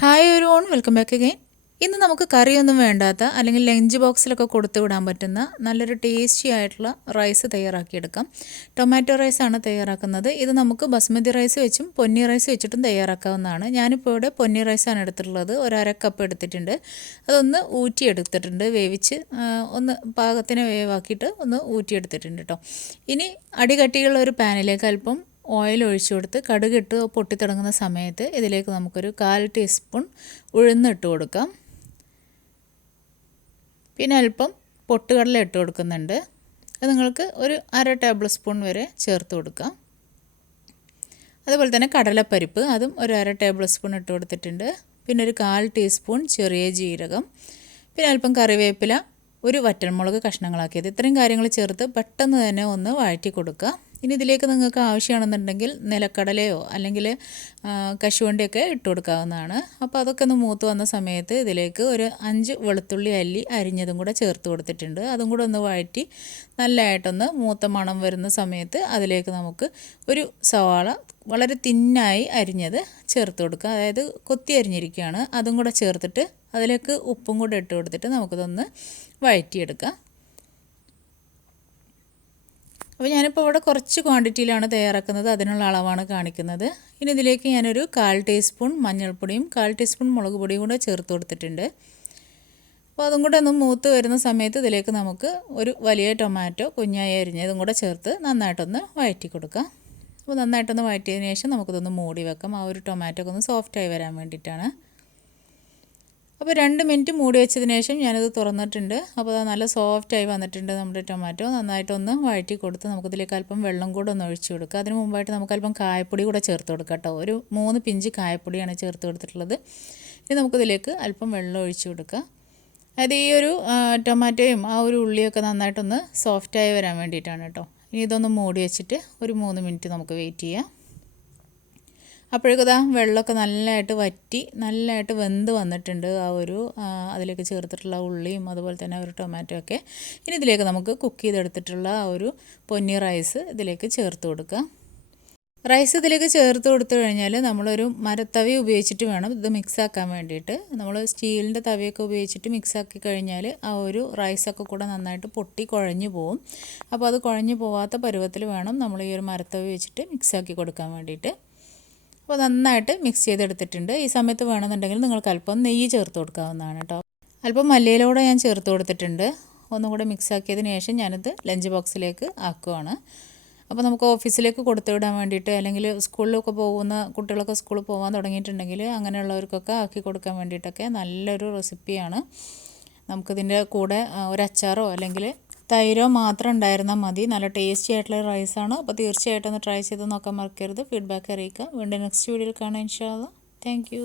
Hi everyone, welcome back again. ഇന്ന് നമുക്ക് കറിയൊന്നും വേണ്ടാത്ത അല്ലെങ്കിൽ ലഞ്ച് ബോക്സിലൊക്കെ കൊടുത്തു വിടാൻ പറ്റുന്ന നല്ലൊരു ടേസ്റ്റി ആയിട്ടുള്ള റൈസ് തയ്യാറാക്കിയെടുക്കാം. ടൊമാറ്റോ റൈസാണ് തയ്യാറാക്കുന്നത്. ഇത് നമുക്ക് ബസ്മതി റൈസ് വെച്ചും പൊന്നി റൈസ് വെച്ചിട്ടും തയ്യാറാക്കാവുന്നതാണ്. ഞാനിപ്പോൾ ഇവിടെ പൊന്നി റൈസാണ് എടുത്തിട്ടുള്ളത്. ഒരു അര കപ്പ് എടുത്തിട്ടുണ്ട്. അതൊന്ന് ഊറ്റിയെടുത്തിട്ടുണ്ട്, വേവിച്ച് ഒന്ന് പാകത്തിന് വേവാക്കിയിട്ട് ഒന്ന് ഊറ്റിയെടുത്തിട്ടുണ്ട് കേട്ടോ. ഇനി അടികട്ടിയുള്ള ഒരു പാനിലേക്ക് അല്പം ഓയിൽ ഒഴിച്ചു കൊടുത്ത് കടുകിട്ട് പൊട്ടിത്തുടങ്ങുന്ന സമയത്ത് ഇതിലേക്ക് നമുക്കൊരു 1/4 ടീസ്പൂൺ ഉഴുന്നിട്ട് കൊടുക്കാം. പിന്നെ അല്പം പൊട്ടുകടല ഇട്ട് കൊടുക്കുന്നുണ്ട്. അത് നിങ്ങൾക്ക് ഒരു 1/2 ടേബിൾ സ്പൂൺ വരെ ചേർത്ത് കൊടുക്കാം. അതുപോലെ തന്നെ കടലപ്പരിപ്പ്, അതും ഒരു 1/2 ടേബിൾ സ്പൂൺ ഇട്ട് കൊടുത്തിട്ടുണ്ട്. പിന്നെ ഒരു 1/4 ടീസ്പൂൺ ചെറിയ ജീരകം, പിന്നെ അല്പം കറിവേപ്പില, ഒരു വറ്റൽമുളക് കഷ്ണങ്ങളാക്കിയത്. ഇത്രയും കാര്യങ്ങൾ ചേർത്ത് പെട്ടെന്ന് തന്നെ ഒന്ന് വഴറ്റി കൊടുക്കുക. ഇനി ഇതിലേക്ക് നിങ്ങൾക്ക് ആവശ്യമാണെന്നുണ്ടെങ്കിൽ നിലക്കടലയോ അല്ലെങ്കിൽ കശുവണ്ടിയൊക്കെ ഇട്ട് കൊടുക്കാവുന്നതാണ്. അപ്പോൾ അതൊക്കെ ഒന്ന് മൂത്ത് വന്ന സമയത്ത് ഇതിലേക്ക് ഒരു 5 വെളുത്തുള്ളി അല്ലി അരിഞ്ഞതും കൂടെ ചേർത്ത് കൊടുത്തിട്ടുണ്ട്. അതും കൂടെ ഒന്ന് വഴറ്റി നല്ലതായിട്ടൊന്ന് മൂത്ത മണം വരുന്ന സമയത്ത് അതിലേക്ക് നമുക്ക് ഒരു സവാള വളരെ തിന്നായി അരിഞ്ഞത് ചേർത്ത് കൊടുക്കുക. അതായത് കൊത്തി അരിഞ്ഞിരിക്കുകയാണ്. അതും കൂടെ ചേർത്തിട്ട് അതിലേക്ക് ഉപ്പും കൂടെ ഇട്ട് കൊടുത്തിട്ട് നമുക്കിതൊന്ന് വഴറ്റിയെടുക്കാം. അപ്പോൾ ഞാനിപ്പോൾ ഇവിടെ കുറച്ച് ക്വാണ്ടിറ്റിയിലാണ് തയ്യാറാക്കുന്നത്, അതിനുള്ള അളവാണ് കാണിക്കുന്നത്. ഇനി ഇതിലേക്ക് ഞാനൊരു 1/4 ടീസ്പൂൺ മഞ്ഞൾപ്പൊടിയും 1/4 ടീസ്പൂൺ മുളക് പൊടിയും കൂടെ ചേർത്ത് കൊടുത്തിട്ടുണ്ട്. അപ്പോൾ അതും കൂടെ ഒന്ന് മൂത്ത് വരുന്ന സമയത്ത് ഇതിലേക്ക് നമുക്ക് ഒരു വലിയ ടൊമാറ്റോ കുഞ്ഞായി അരിഞ്ഞതും കൂടെ ചേർത്ത് നന്നായിട്ടൊന്ന് വഴറ്റി കൊടുക്കാം. അപ്പോൾ നന്നായിട്ടൊന്ന് വഴറ്റിയതിന് ശേഷം നമുക്കിതൊന്ന് മൂടി വെക്കാം. ആ ഒരു ടൊമാറ്റോ ഒക്കെ ഒന്ന് സോഫ്റ്റായി വരാൻ വേണ്ടിയിട്ടാണ്. അപ്പോൾ 2 മിനിറ്റ് മൂടി വെച്ചതിന് ശേഷം ഞാനത് തുറന്നിട്ടുണ്ട്. അപ്പോൾ അത് നല്ല സോഫ്റ്റായി വന്നിട്ടുണ്ട് നമ്മുടെ ടൊമാറ്റോ. നന്നായിട്ടൊന്ന് വഴറ്റി കൊടുത്ത് നമുക്കിതിലേക്ക് അല്പം വെള്ളം കൂടെ ഒന്ന് ഒഴിച്ചു കൊടുക്കുക. അതിന് മുമ്പായിട്ട് നമുക്ക് അല്പം കായപ്പൊടി കൂടെ ചേർത്ത് കൊടുക്കാം കേട്ടോ. ഒരു 3 പിഞ്ച് കായപ്പൊടിയാണ് ചേർത്ത് കൊടുത്തിട്ടുള്ളത്. ഇനി നമുക്കിതിലേക്ക് അല്പം വെള്ളം ഒഴിച്ചു കൊടുക്കുക. അതായത് ഈ ഒരു ടൊമാറ്റോയും ആ ഒരു ഉള്ളിയൊക്കെ നന്നായിട്ടൊന്ന് സോഫ്റ്റായി വരാൻ വേണ്ടിയിട്ടാണ് കേട്ടോ. ഇനി ഇതൊന്ന് മൂടി വെച്ചിട്ട് ഒരു 3 മിനിറ്റ് നമുക്ക് വെയിറ്റ് ചെയ്യാം. അപ്പോഴേക്കും വെള്ളമൊക്കെ നല്ലതായിട്ട് വറ്റി നല്ലതായിട്ട് വെന്ത് വന്നിട്ടുണ്ട്. ആ ഒരു അതിലേക്ക് ചേർത്തിട്ടുള്ള ഉള്ളിയും അതുപോലെ തന്നെ ഒരു ടൊമാറ്റോ ഒക്കെ. ഇനി ഇതിലേക്ക് നമുക്ക് കുക്ക് ചെയ്തെടുത്തിട്ടുള്ള ആ ഒരു പൊന്നി റൈസ് ഇതിലേക്ക് ചേർത്ത് കൊടുക്കുക. റൈസ് ഇതിലേക്ക് ചേർത്ത് കൊടുത്തു കഴിഞ്ഞാൽ നമ്മളൊരു മരത്തവി ഉപയോഗിച്ചിട്ട് വേണം ഇത് മിക്സാക്കാൻ വേണ്ടിയിട്ട്. നമ്മൾ സ്റ്റീലിൻ്റെ തവിയൊക്കെ ഉപയോഗിച്ചിട്ട് മിക്സാക്കി കഴിഞ്ഞാൽ ആ ഒരു റൈസൊക്കെ കൂടെ നന്നായിട്ട് പൊട്ടി കുഴഞ്ഞു പോവും. അപ്പോൾ അത് കുഴഞ്ഞു പോവാത്ത പരുവത്തിൽ വേണം നമ്മൾ ഈ ഒരു മരത്തവി വെച്ചിട്ട് മിക്സാക്കി കൊടുക്കാൻ വേണ്ടിയിട്ട്. അപ്പോൾ നന്നായിട്ട് മിക്സ് ചെയ്തെടുത്തിട്ടുണ്ട്. ഈ സമയത്ത് വേണമെന്നുണ്ടെങ്കിൽ നിങ്ങൾക്ക് അല്പം നെയ്യ് ചേർത്ത് കൊടുക്കാവുന്നതാണ് കേട്ടോ. അല്പം മല്ലിയിലൂടെ ഞാൻ ചേർത്ത് കൊടുത്തിട്ടുണ്ട്. ഒന്നും കൂടെ മിക്സ് ആക്കിയതിന് ശേഷം ഞാനിത് ലഞ്ച് ബോക്സിലേക്ക് ആക്കുവാണ്. അപ്പോൾ നമുക്ക് ഓഫീസിലേക്ക് കൊടുത്തു വിടാൻ വേണ്ടിയിട്ട് അല്ലെങ്കിൽ സ്കൂളിലൊക്കെ പോകുന്ന കുട്ടികളൊക്കെ സ്കൂളിൽ പോകാൻ തുടങ്ങിയിട്ടുണ്ടെങ്കിൽ അങ്ങനെയുള്ളവർക്കൊക്കെ ആക്കി കൊടുക്കാൻ വേണ്ടിയിട്ടൊക്കെ നല്ലൊരു റെസിപ്പിയാണ്. നമുക്കിതിൻ്റെ കൂടെ ഒരു അച്ചാറോ അല്ലെങ്കിൽ തൈരോ മാത്രം ഉണ്ടായിരുന്നാൽ മതി. നല്ല ടേസ്റ്റി ആയിട്ടുള്ള റൈസാണ്. അപ്പോൾ തീർച്ചയായിട്ടും ഒന്ന് ട്രൈ ചെയ്ത് നോക്കാൻ മറക്കരുത്. ഫീഡ്ബാക്ക് അറിയിക്കുക. വീണ്ടും നെക്സ്റ്റ് വീഡിയോയിൽ കാണാം ഇൻഷാ അല്ലാഹ്. Thank you.